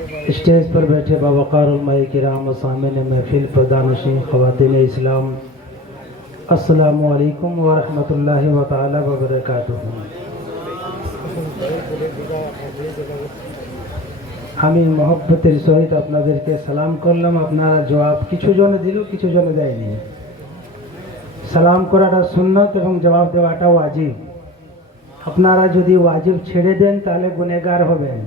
Stage पर बैठे बावकार उलमाए किराम व सामिन महफिल प्रदानशीन ख़वातीन इस्लाम, अस्सलामु अलैकुम व रहमतुल्लाहि व तआला व बरकातुहू। আমি মহব্বতের সহিত আপনাদেরকে সালাম করলাম। আপনারা জবাব কিছু জনে দিল, কিছু জনে দেয়নি। সালাম করাটা সুন্নত এবং জবাব দেওয়াটা ওয়াজিব। আপনারা যদি ওয়াজিব ছেড়ে দেন তাহলে গুনেহগার হবেন।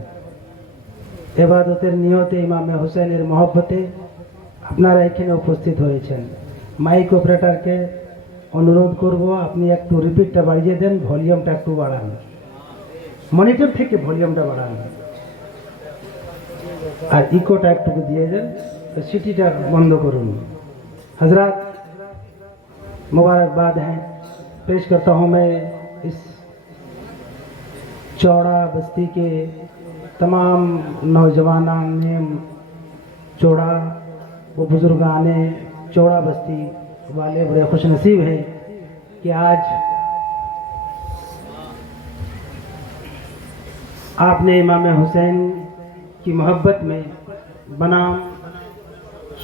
ইবাদতের নিয়তে ইমামে হুসেনের মহব্বতে আপনারা এখানে উপস্থিত হয়েছেন। মাইক অপারেটরকে অনুরোধ করব, আপনি একটু রিপিটটা বাড়িয়ে দেন, ভলিউমটা একটু বাড়ান, মনিটর থেকে ভলিউমটা বাড়ান, আর ইকোটা একটু দিয়ে দেন, সিটিটা বন্ধ করুন। हजरत मुबारकबाद हैं, पेश करता हूँ मैं इस चौड़ा बस्ती के तमाम नौजवानान ने चौड़ा वो बुजुर्गान चौड़ा बस्ती वाले बड़े खुश नसीब हैं कि आज आपने इमाम हुसैन की मोहब्बत में बनाम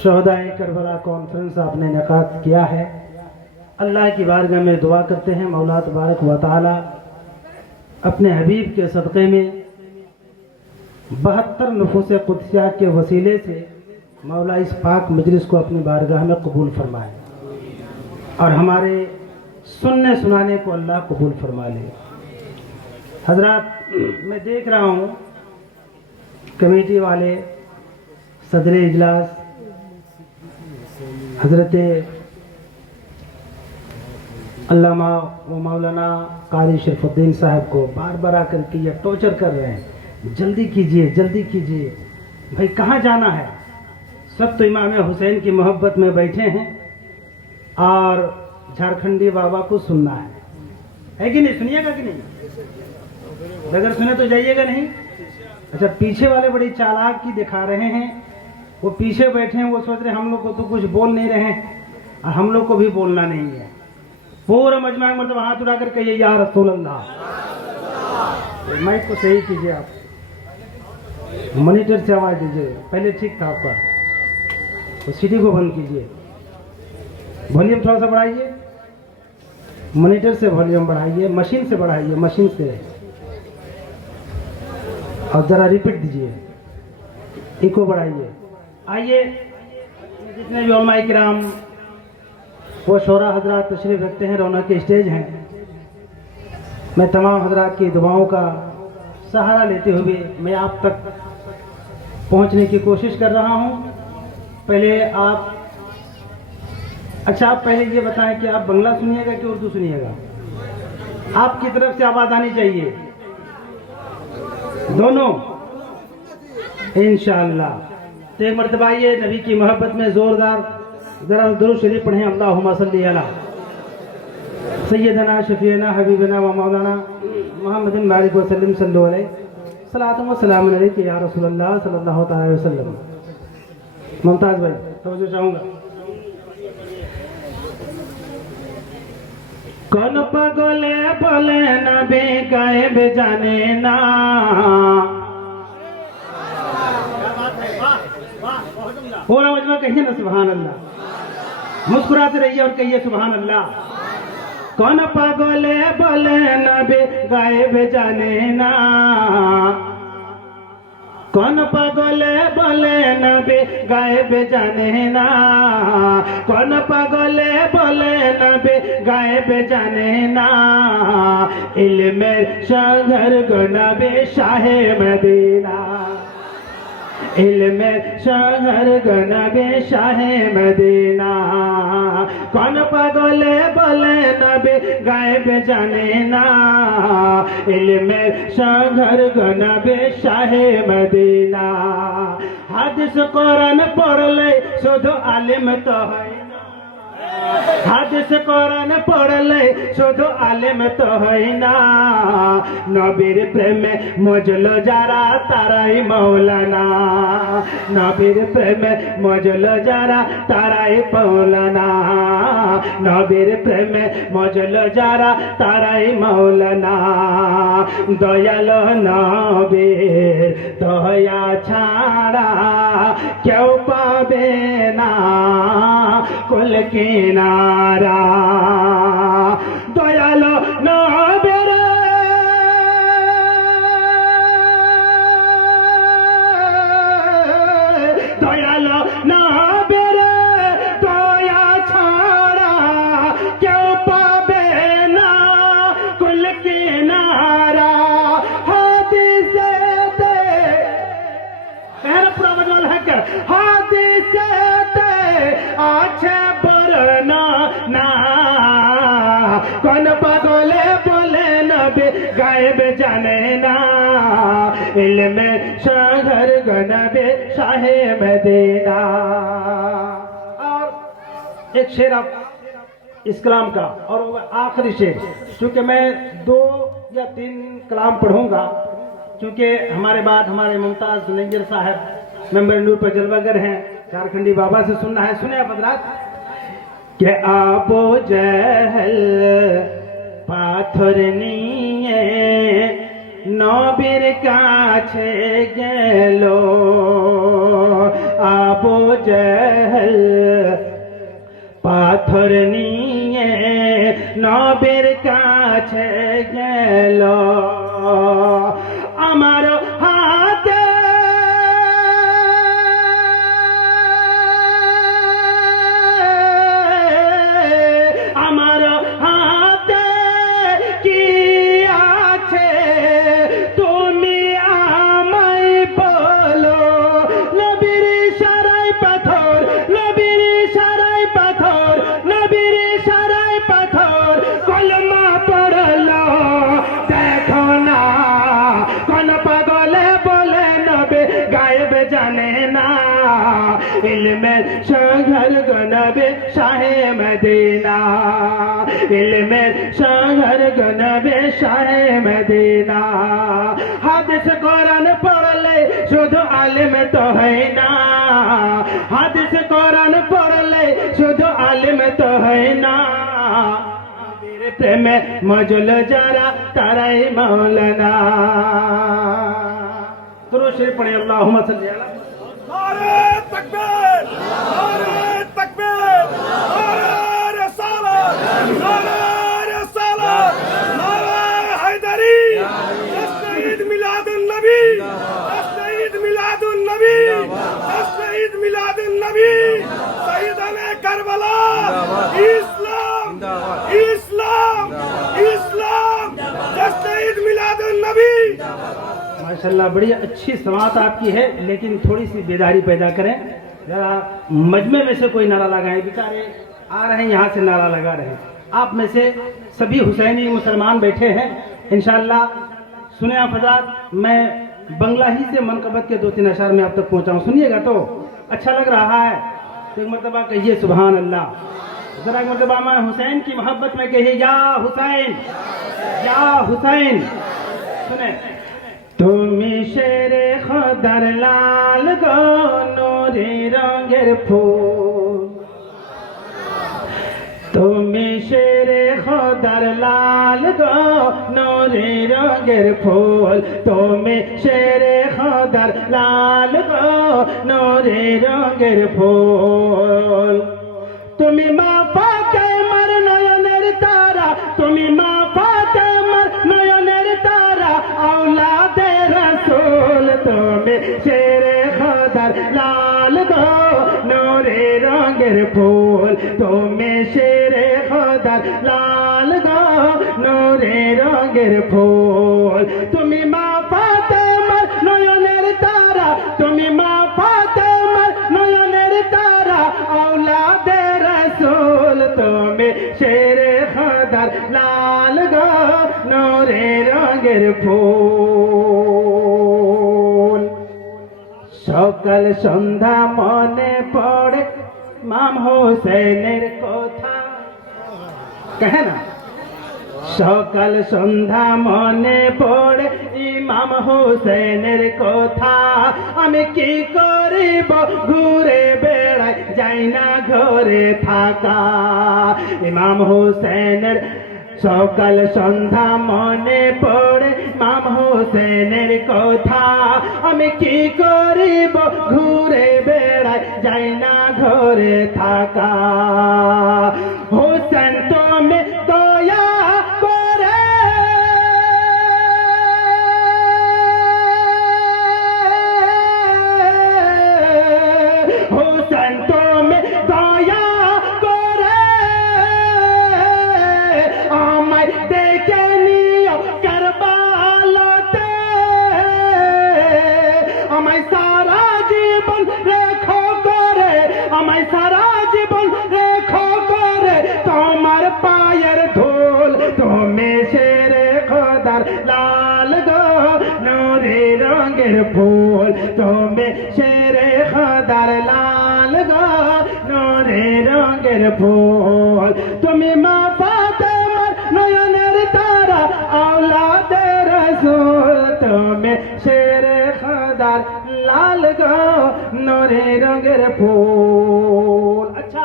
शहदाए करबला कॉन्फ्रेंस आपने इनेकाद किया है। अल्लाह की बारगाह में दुआ करते हैं मौला तबारक व तआला अपने हबीब के सदक़े में 72 नफूस कुदसिया के वसीले से मौला इस पाक मजलिस को अपनी बारगाह में कबूल फरमाए और हमारे सुनने सुनाने को अल्लाह कबूल फरमा ले। हजरत, मैं देख रहा हूँ कमेटी वाले सदर इजलास हजरत अल्लामा व मौलाना कारी शरफुद्दीन साहब को बार बार आकर के ये टॉर्चर कर रहे हैं, जल्दी कीजिए जल्दी कीजिए। भाई कहाँ जाना है? सब तो इमाम हुसैन की मोहब्बत में बैठे हैं और झारखंडी बाबा को सुनना है कि नहीं? सुनिएगा कि नहीं? अगर सुने तो जाइएगा नहीं। अच्छा, पीछे वाले बड़ी चालाकी दिखा रहे हैं, वो पीछे बैठे हैं, वो सोच रहे हम लोग को तो कुछ बोल नहीं रहे हैं और हम लोग को भी बोलना नहीं है। पूरा मजमा मतलब हाथ उठाकर कहिए या रसूल अल्लाह। माइक को सही कीजिए, आप मॉनिटर से आवाज दीजिए, पहले ठीक था आपका, तो सीटी को बंद कीजिए, वॉल्यूम थोड़ा सा बढ़ाइए, मॉनिटर से वॉल्यूम बढ़ाइए, मशीन से बढ़ाइए, मशीन से, और जरा रिपीट दीजिए, इको बढ़ाइए। आइए, जितने भी उलमाए किराम वो शोरा हजरात तशरीफ रखते हैं, रौनक के स्टेज हैं, मैं तमाम हजरात की दुआओं का सहारा लेते हुए मैं आप तक पहुंचने की कोशिश कर रहा हूं। पहले आप पहले ये बताएं कि आप बंगला सुनिएगा कि उर्दू सुनिएगा? आपकी तरफ से आवाज़ आनी चाहिए, दोनों इंशाअल्लाह। तो एक मरतबा ये नबी की मोहब्बत में ज़ोरदार ज़रा दुरूद शरीफ पढ़ें। अल्लाहुम्मा सल्ली अला सय्यदना शफीना हबीबना व मौलाना मुहम्मदिन बारिक व सल्लिम सल्लल्लाहु अलैहि सलातु व सलामुन अलैका या रसूलल्लाह सल्लल्लाहु अलैहि वसल्लम। मुमताज़ भाई तवज्जो चाहूँगा। कौन पगले बोले नबी गायब जाने ना, पूरा मजमा कहिए ना सुभान अल्लाह, मुस्कुराते रहिए और कहिए सुभान अल्लाह। कौन पागले बोले नबी गायब जाने ना, कौन पागले बोले नबी गायब जाने ना, कौन पागले बोले नबी गायब जाने ना, इल्म शहर गुनबे शाहे मदीना, इल्म शहर गनबे शाहे मदीना। कौन पागले बोले नबी गायब जाने ना, इल्म शहर गनबे शाहे मदीना। हादिस कुरान पढ़ले शुद्ध आलिम तो है ना, হাদিস কোরআন পড়লে শুধু আলেম তো হয় না, নবীর প্রেমে মজলো যারা তারাই মৌলানা, নবীর প্রেমে মজলো যারা তারাই মৌলানা, নবীর প্রেমে মজলো যারা তারাই মৌলানা। দয়ালো নবীর দয়া ছাড়া কেউ পাবে না কুল কিনারা। দয়ালো নবীর দয়ালো নবীর দয়া ছাড়া কেউ পাবে না কুল কিনারা। হাদিসেতে মেরা পুরা বজল है क्या? হাদিসেতে আছে বর্ণনা কোন পাগলে বলে নবী গায়েব জানে না, इल्मे शहर गनबे शाहे मदीना। और एक शेर अब इस कलाम का और वो आखिरी शेर, क्योंकि मैं 2 या 3 कलाम पढ़ूंगा, क्योंकि हमारे बाद हमारे मुमताज नंजर साहब मेंबर नूर पर जलवागर हैं, झारखंडी बाबा से सुनना है। सुने आप हजरात के आबो जहल पाथर निये নবীর কাছে গেল, আবু জেহেল পাথর নিয়ে নবীর কাছে গেল, আমার হাতে আমার হাতে কি আছে তুমি আমায় বলো। নবীর ইশারায় পাথর, নবীর ইশারায় পাথর, নবীর ইশারায় পাথর কলমা পড়লো। দেখো না কোন পাগলে বলে নবী গায়েব জানে না, ইলমে শহর গনবে শাহে মদিনা, ইলমে শহর গনবে শাহে মদিনা। হাদিস কোরআন পড়লে শুধু আলেম তো হয় না, হাদিস কোরআন পড়লে শুধু আলেম তো হয় না, নবীর প্রেমে মজলো যারা তারাই মৌলানা। दुरूद शरीफ पढ़े अल्लाहुम्मा सल्ली अला। नारे तकबीर, नारे तकबीर, नारे रिसालत, नारे रिसालत, नारे हैदरी, जश्न ईद मिलादुन नबी, जश्न ईद मिलादुन नबी, जश्न ईद मिलादुन नबी, शहीदाने करबला, इस्लाम, इस्लाम, इस्लाम, जश्न ईद मिलादुन नबी। माशाल्लाह बड़ी अच्छी समात आपकी है, लेकिन थोड़ी सी बेदारी पैदा करें, जरा मजमे में से कोई नारा लगाएं। बेचारे आ रहे हैं यहाँ से नारा लगा रहे हैं, आप में से सभी हुसैनी मुसलमान बैठे हैं इंशाअल्लाह। सुने आप हज़रात, मैं बंगला ही से मनकबत के 2-3 अशार में आप तक पहुँचाऊँ, सुनिएगा तो अच्छा लग रहा है। तो एक मरतबा कहिए सुभान अल्लाह, जरा एक मरतबा मैं हुसैन की मोहब्बत में कहिए या हुसैन, या हुसैन। सुने তুমি শেরে খোদার লাল গো নুরি রঙের ফুল, তুমি শেরে খোদার লাল গো নুরি রঙের ফুল, তুমি শেরে খোদার লাল গো নুরি রঙের ফুল। তুমি মা ফাতেমার নয়নের তারা, তুমি মা ফাতেমার নয়নের তারা, औलादे रसूल তুমি শেরে খোদার লাল গো নূরে রঙের ফুল, তুমি শেরে খোদার লাল গো নূরে রঙের ফুল। তুমি মা ফাতেমার নয়নের তারা, তুমি মা ফাতেমার নয়নের তারা, औलादे रसूल তুমি শেরে খোদার লাল গো নূরে রঙের ফুল। সকাল সন্ধ্যা মনে পড়ে ইমাম হোসেনের কথা, कहे ना সকাল সন্ধ্যা মনে পড়ে ইমাম হোসেনের কথা আমি কি করিব ঘুরে বেড়াই যাই না ঘরে থাকা ইমাম হোসেনের সকাল সন্ধ্যা মনে পড়ে ইমাম হোসেনের কথা আমি কি করিব ঘুরে বেড়াই যাই না ঘরে থাকা হোসেন তুমি দয়া সারা জীবন রেখো করে তোমার পায়ের ধুল তুমি শেরে খোদার লাল গো নুরি রঙের ফুল তুমি শেরে খোদার লাল গো নুরি রঙের ফুল তুমি মা ফাতেমার নয়নের তারা আওলাদে রাসূল তুমি শেরে খোদার लाल गो नूरे रंगेर फूल। अच्छा,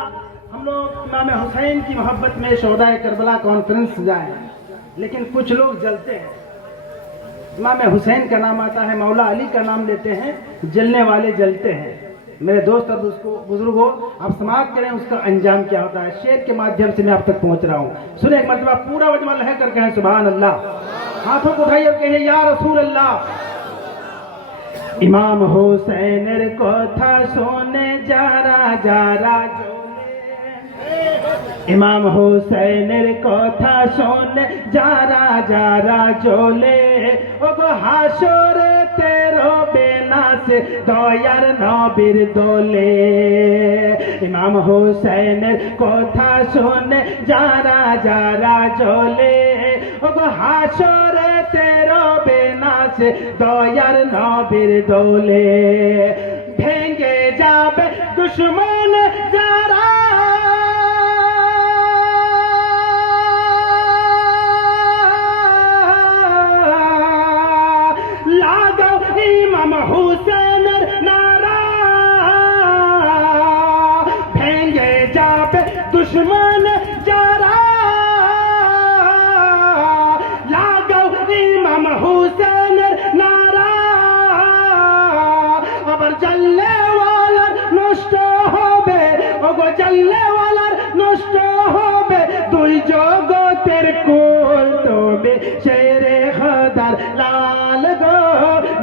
हम लोग इमाम हुसैन की मोहब्बत में शोहदाए करबला कॉन्फ्रेंस जाए, लेकिन कुछ लोग जलते हैं। इमाम हुसैन का नाम आता है, मौला अली का नाम लेते हैं, जलने वाले जलते हैं। मेरे दोस्त और उसको बुजुर्गों, आप समाप्त करें उसका अंजाम क्या होता है। शेर के माध्यम से मैं आप तक पहुंच रहा हूँ। सुने एक मरतबा पूरा मजमा लह कर कहें सुभान अल्लाह, हाथों को उठाइए और कहिए या रसूल अल्लाह। इमाम हुसैनेर कथा शोने जारा जारा जोले इमाम हुसैनेर कथा शोने जारा जारा जोले ओगो हाशरे तेरो बेना से दयार नबीर दोले इमाम हुसैनेर कथा शोने जारा जारा जोले ओगो हाशरे तेरो बेना से दयार नबीर दोले भेंगे जाबे दुश्मन जारा लागो इमाम हुसैनेर नारा भेंगे जाबे दुश्मन जारा लागो इमाम हुसैनेर नारा আবার জ্বললে ওয়ালার নষ্ট হবে ওগো জ্বললে ওয়ালার নষ্ট হবে দুই জগতের কুল তুমি শেরে খোদার লাল গো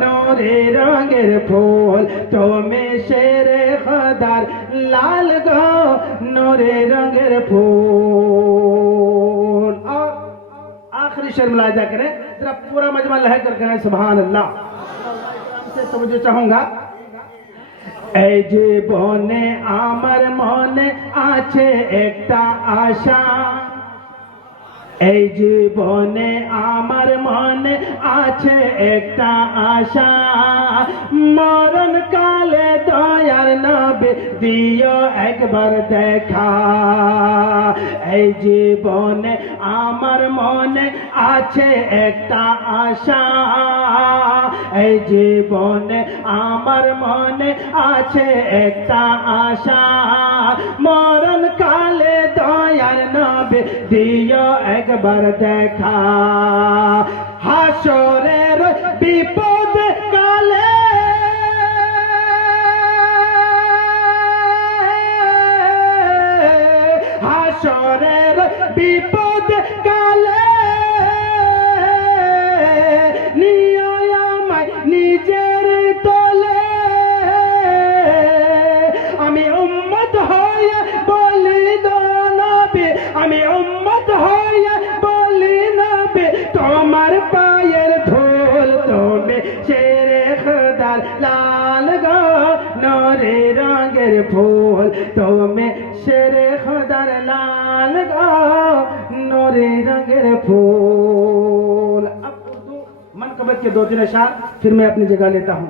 নূরে রঙের ফুল তুমি শেরে খোদার লাল গো নূরে রঙের ফুল। और आखिरी शेर मुलाहिजा करें जरा, पूरा मजमा लह कर कहें सुभान अल्लाह। से समझो चाहूंगा এই জীবনে আমার মনে আছে একটা আশা এই জীবনে আমার মনে আছে একটা আশা মরণ কালে দয়ার নবী দিও একবার দেখা এই জীবনে আমার মনে আছে একটা আশা এই জীবনে আমার মনে আছে একটা আশা মরণ কালে দয়ার নবী দিও একবার দেখা হাসরের বিপদ কালে হাসরের বিপদ কালে নিও আমায় নিজের তোলে আমি উম্মত হয়ে বলি দো নবী আমি উম্মত হয়ে বলি নবী তোমার পায়ের ধুল তুমি শেরে খোদার লাল গো নূরে রঙের ফুল তুমি শেরে খোদার लाल गो नूरे रंगेर फूल। अब उर्दू मनकबत के दो तीन अशार फिर मैं अपनी जगह लेता हूँ।